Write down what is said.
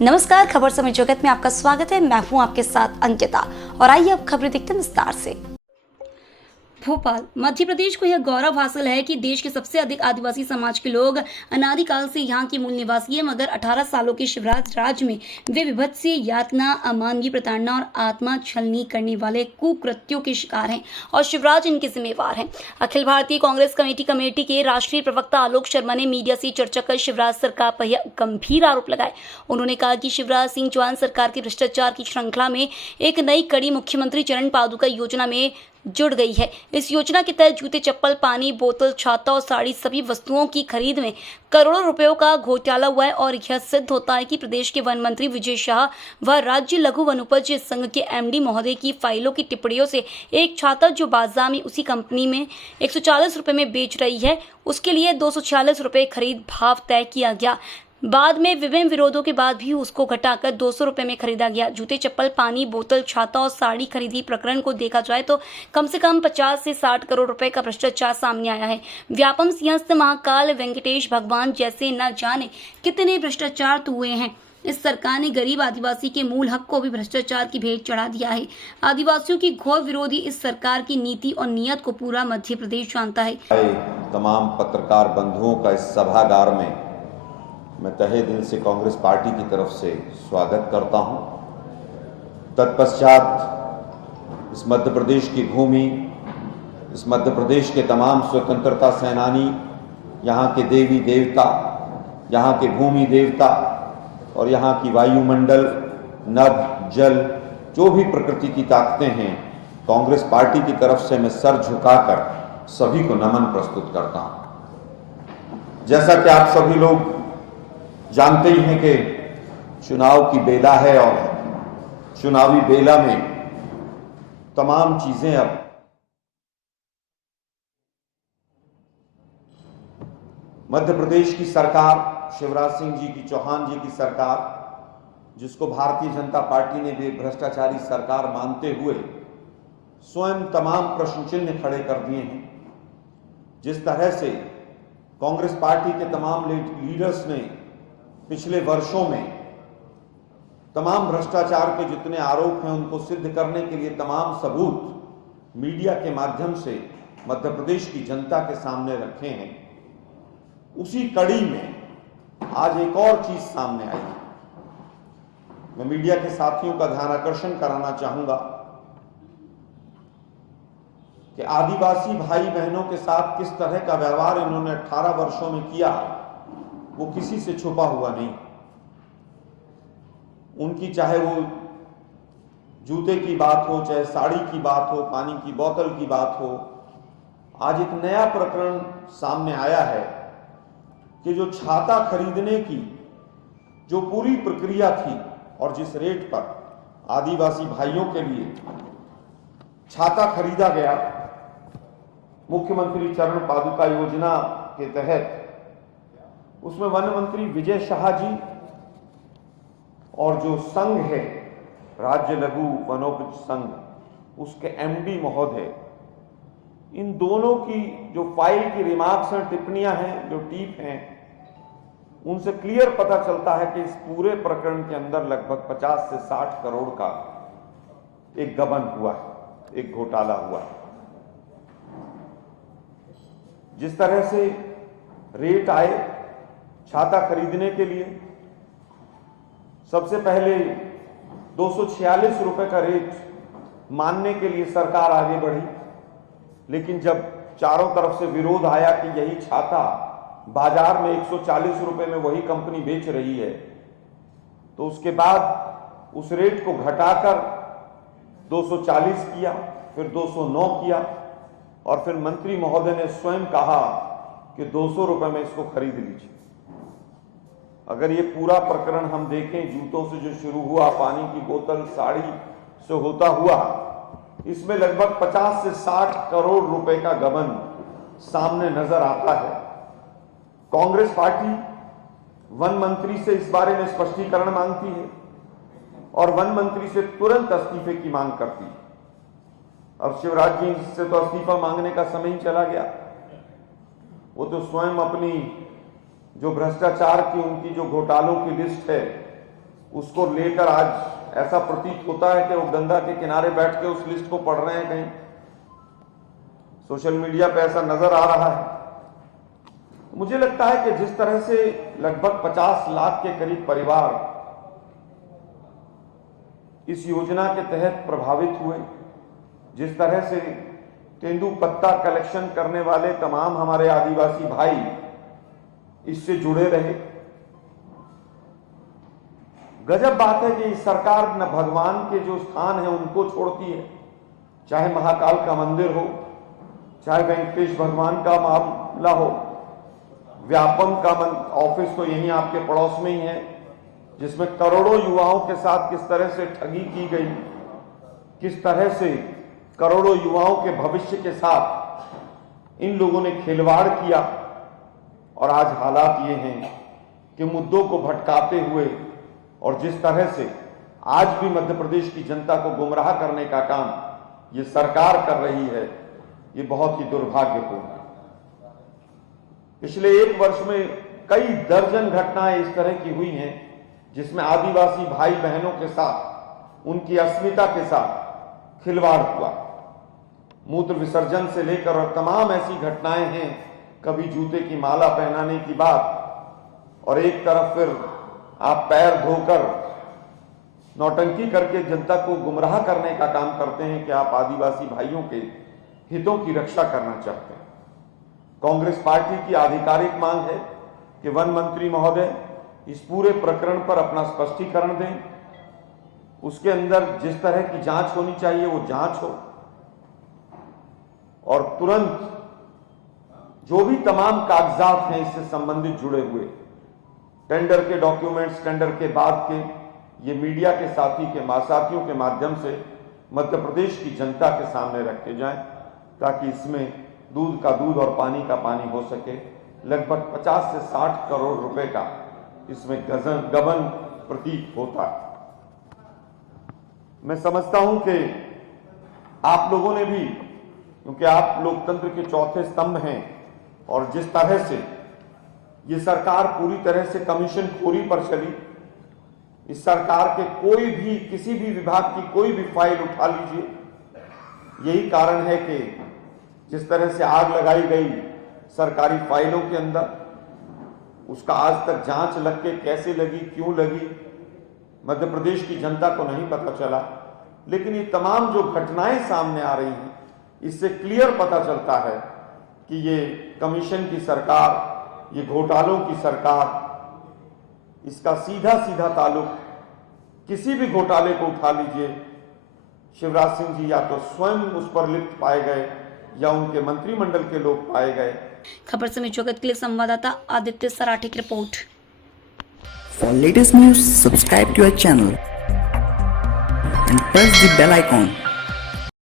नमस्कार, खबर समय जगत में आपका स्वागत है। मैं हूं आपके साथ अंकिता और आइए अब खबरें देखते हैं विस्तार से। भोपाल मध्य प्रदेश को यह गौरव हासिल है कि देश के सबसे अधिक आदिवासी समाज के लोग अनादिकाल से यहाँ के मूल निवासी है, मगर 18 सालों के शिवराज राज में वे विभत्स यातना, अमानवीय प्रताड़ना और आत्मा छलनी करने वाले कुकृत्यों के शिकार हैं और शिवराज इनके जिम्मेवार हैं। अखिल भारतीय कांग्रेस कमेटी के राष्ट्रीय प्रवक्ता आलोक शर्मा ने मीडिया से चर्चा कर शिवराज सरकार पर यह गंभीर आरोप लगाए। उन्होंने कहा कि शिवराज सिंह चौहान सरकार की भ्रष्टाचार की श्रृंखला में एक नई कड़ी मुख्यमंत्री चरण पादुका योजना में जुड़ गई है। इस योजना के तहत जूते, चप्पल, पानी बोतल, छाता और साड़ी सभी वस्तुओं की खरीद में करोड़ों रुपयों का घोटाला हुआ है और यह सिद्ध होता है कि प्रदेश के वन मंत्री विजय शाह व राज्य लघु वनोपज संघ के एमडी महोदय की फाइलों की टिप्पणियों से एक छाता जो बाजार में उसी कंपनी में 140 रुपये में बेच रही है, उसके लिए 246 रुपये खरीद भाव तय किया गया। बाद में विभिन्न विरोधों के बाद भी उसको घटाकर 200 रुपये में खरीदा गया। जूते, चप्पल, पानी बोतल, छाता और साड़ी खरीदी प्रकरण को देखा जाए तो कम से कम 50 से 60 करोड़ रुपए का भ्रष्टाचार सामने आया है। व्यापम सिंहस्थ, महाकाल, वेंकटेश भगवान जैसे न जाने कितने भ्रष्टाचार तो हुए हैं। इस सरकार ने गरीब आदिवासी के मूल हक को भी भ्रष्टाचार की भेंट चढ़ा दिया है। आदिवासियों की घोर विरोधी इस सरकार की नीति और नीयत को पूरा मध्य प्रदेश जानता है। तमाम पत्रकार बंधुओं का इस सभागार में मैं तहे दिल से कांग्रेस पार्टी की तरफ से स्वागत करता हूं। तत्पश्चात इस मध्य प्रदेश की भूमि, इस मध्य प्रदेश के तमाम स्वतंत्रता सेनानी, यहाँ के देवी देवता, यहाँ के भूमि देवता और यहाँ की वायुमंडल, नभ, जल, जो भी प्रकृति की ताकतें हैं, कांग्रेस पार्टी की तरफ से मैं सर झुकाकर सभी को नमन प्रस्तुत करता हूं। जैसा कि आप सभी लोग जानते ही हैं कि चुनाव की बेला है और चुनावी बेला में तमाम चीजें अब मध्य प्रदेश की सरकार, शिवराज सिंह जी की, चौहान जी की सरकार, जिसको भारतीय जनता पार्टी ने भी भ्रष्टाचारी सरकार मानते हुए स्वयं तमाम प्रश्न चिन्ह खड़े कर दिए हैं। जिस तरह से कांग्रेस पार्टी के तमाम लीडर्स ने पिछले वर्षों में तमाम भ्रष्टाचार के जितने आरोप हैं उनको सिद्ध करने के लिए तमाम सबूत मीडिया के माध्यम से मध्य प्रदेश की जनता के सामने रखे हैं, उसी कड़ी में आज एक और चीज सामने आई है। मैं मीडिया के साथियों का ध्यान आकर्षण कराना चाहूंगा कि आदिवासी भाई बहनों के साथ किस तरह का व्यवहार इन्होंने 18 वर्षों में किया, वो किसी से छुपा हुआ नहीं। उनकी चाहे वो जूते की बात हो, चाहे साड़ी की बात हो, पानी की बोतल की बात हो, आज एक नया प्रकरण सामने आया है कि जो छाता खरीदने की जो पूरी प्रक्रिया थी और जिस रेट पर आदिवासी भाइयों के लिए छाता खरीदा गया मुख्यमंत्री चरण पादुका योजना के तहत, उसमें वन मंत्री विजय शाह जी और जो संघ है राज्य लघु वनोपज संघ, उसके एमडी महोदय, इन दोनों की जो फाइल की रिमार्क्स और टिप्पणियां हैं, जो टीप हैं, उनसे क्लियर पता चलता है कि इस पूरे प्रकरण के अंदर लगभग 50 से 60 करोड़ का एक गबन हुआ है, एक घोटाला हुआ है। जिस तरह से रेट आए छाता खरीदने के लिए, सबसे पहले 246 रुपए का रेट मानने के लिए सरकार आगे बढ़ी, लेकिन जब चारों तरफ से विरोध आया कि यही छाता बाजार में 140 रुपए में वही कंपनी बेच रही है, तो उसके बाद उस रेट को घटाकर 240 किया, फिर 209 किया और फिर मंत्री महोदय ने स्वयं कहा कि 200 रुपए में इसको खरीद लीजिए। अगर ये पूरा प्रकरण हम देखें, जूतों से जो शुरू हुआ, पानी की बोतल, साड़ी से होता हुआ, इसमें लगभग 50 से 60 करोड़ रुपए का गबन सामने नजर आता है। कांग्रेस पार्टी वन मंत्री से इस बारे में स्पष्टीकरण मांगती है और वन मंत्री से तुरंत इस्तीफे की मांग करती है। अब शिवराज जी से तो इस्तीफा मांगने का समय ही चला गया, वो तो स्वयं अपनी जो भ्रष्टाचार की उनकी जो घोटालों की लिस्ट है उसको लेकर आज ऐसा प्रतीत होता है कि वो गंगा के किनारे बैठ के उस लिस्ट को पढ़ रहे हैं। कहीं सोशल मीडिया पे ऐसा नजर आ रहा है। मुझे लगता है कि जिस तरह से लगभग 50 लाख के करीब परिवार इस योजना के तहत प्रभावित हुए, जिस तरह से तेंदुपत्ता कलेक्शन करने वाले तमाम हमारे आदिवासी भाई इससे जुड़े रहे, गजब बात है कि सरकार न भगवान के जो स्थान है उनको छोड़ती है, चाहे महाकाल का मंदिर हो, चाहे वेंकटेश भगवान का मामला हो, व्यापम का ऑफिस तो यहीं आपके पड़ोस में ही है, जिसमें करोड़ों युवाओं के साथ किस तरह से ठगी की गई, किस तरह से करोड़ों युवाओं के भविष्य के साथ इन लोगों ने खिलवाड़ किया। और आज हालात ये हैं कि मुद्दों को भटकाते हुए और जिस तरह से आज भी मध्य प्रदेश की जनता को गुमराह करने का काम ये सरकार कर रही है, ये बहुत ही दुर्भाग्यपूर्ण है। पिछले एक वर्ष में कई दर्जन घटनाएं इस तरह की हुई हैं जिसमें आदिवासी भाई बहनों के साथ, उनकी अस्मिता के साथ खिलवाड़ हुआ। मूत्र विसर्जन से लेकर और तमाम ऐसी घटनाएं हैं, कभी जूते की माला पहनाने की बात, और एक तरफ फिर आप पैर धोकर नौटंकी करके जनता को गुमराह करने का काम करते हैं कि आप आदिवासी भाइयों के हितों की रक्षा करना चाहते हैं। कांग्रेस पार्टी की आधिकारिक मांग है कि वन मंत्री महोदय इस पूरे प्रकरण पर अपना स्पष्टीकरण दें। उसके अंदर जिस तरह की जांच होनी चाहिए वो जांच हो, और तुरंत जो भी तमाम कागजात हैं इससे संबंधित जुड़े हुए, टेंडर के डॉक्यूमेंट्स, टेंडर के बाद के, ये मीडिया के साथियों के माध्यम से मध्य प्रदेश की जनता के सामने रखे जाएं, ताकि इसमें दूध का दूध और पानी का पानी हो सके। लगभग 50 से 60 करोड़ रुपए का इसमें गबन प्रतीत होता है। मैं समझता हूं कि आप लोगों ने भी, क्योंकि आप लोकतंत्र के चौथे स्तंभ हैं, और जिस तरह से ये सरकार पूरी तरह से कमीशन खोरी पर चली, इस सरकार के कोई भी किसी भी विभाग की कोई भी फाइल उठा लीजिए, यही कारण है कि जिस तरह से आग लगाई गई सरकारी फाइलों के अंदर, उसका आज तक जांच लग के कैसे लगी, क्यों लगी, मध्य प्रदेश की जनता को नहीं पता चला। लेकिन ये तमाम जो घटनाएं सामने आ रही हैं, इससे क्लियर पता चलता है कि ये कमीशन की सरकार, ये घोटालों की सरकार, इसका सीधा सीधा ताल्लुक किसी भी घोटाले को उठा लीजिए, शिवराज सिंह जी या तो स्वयं उस पर लिप्त पाए गए या उनके मंत्रिमंडल के लोग पाए गए। खबर समय जगत के लिए संवाददाता आदित्य सराठी की report. For latest news, subscribe to our channel and press the bell icon.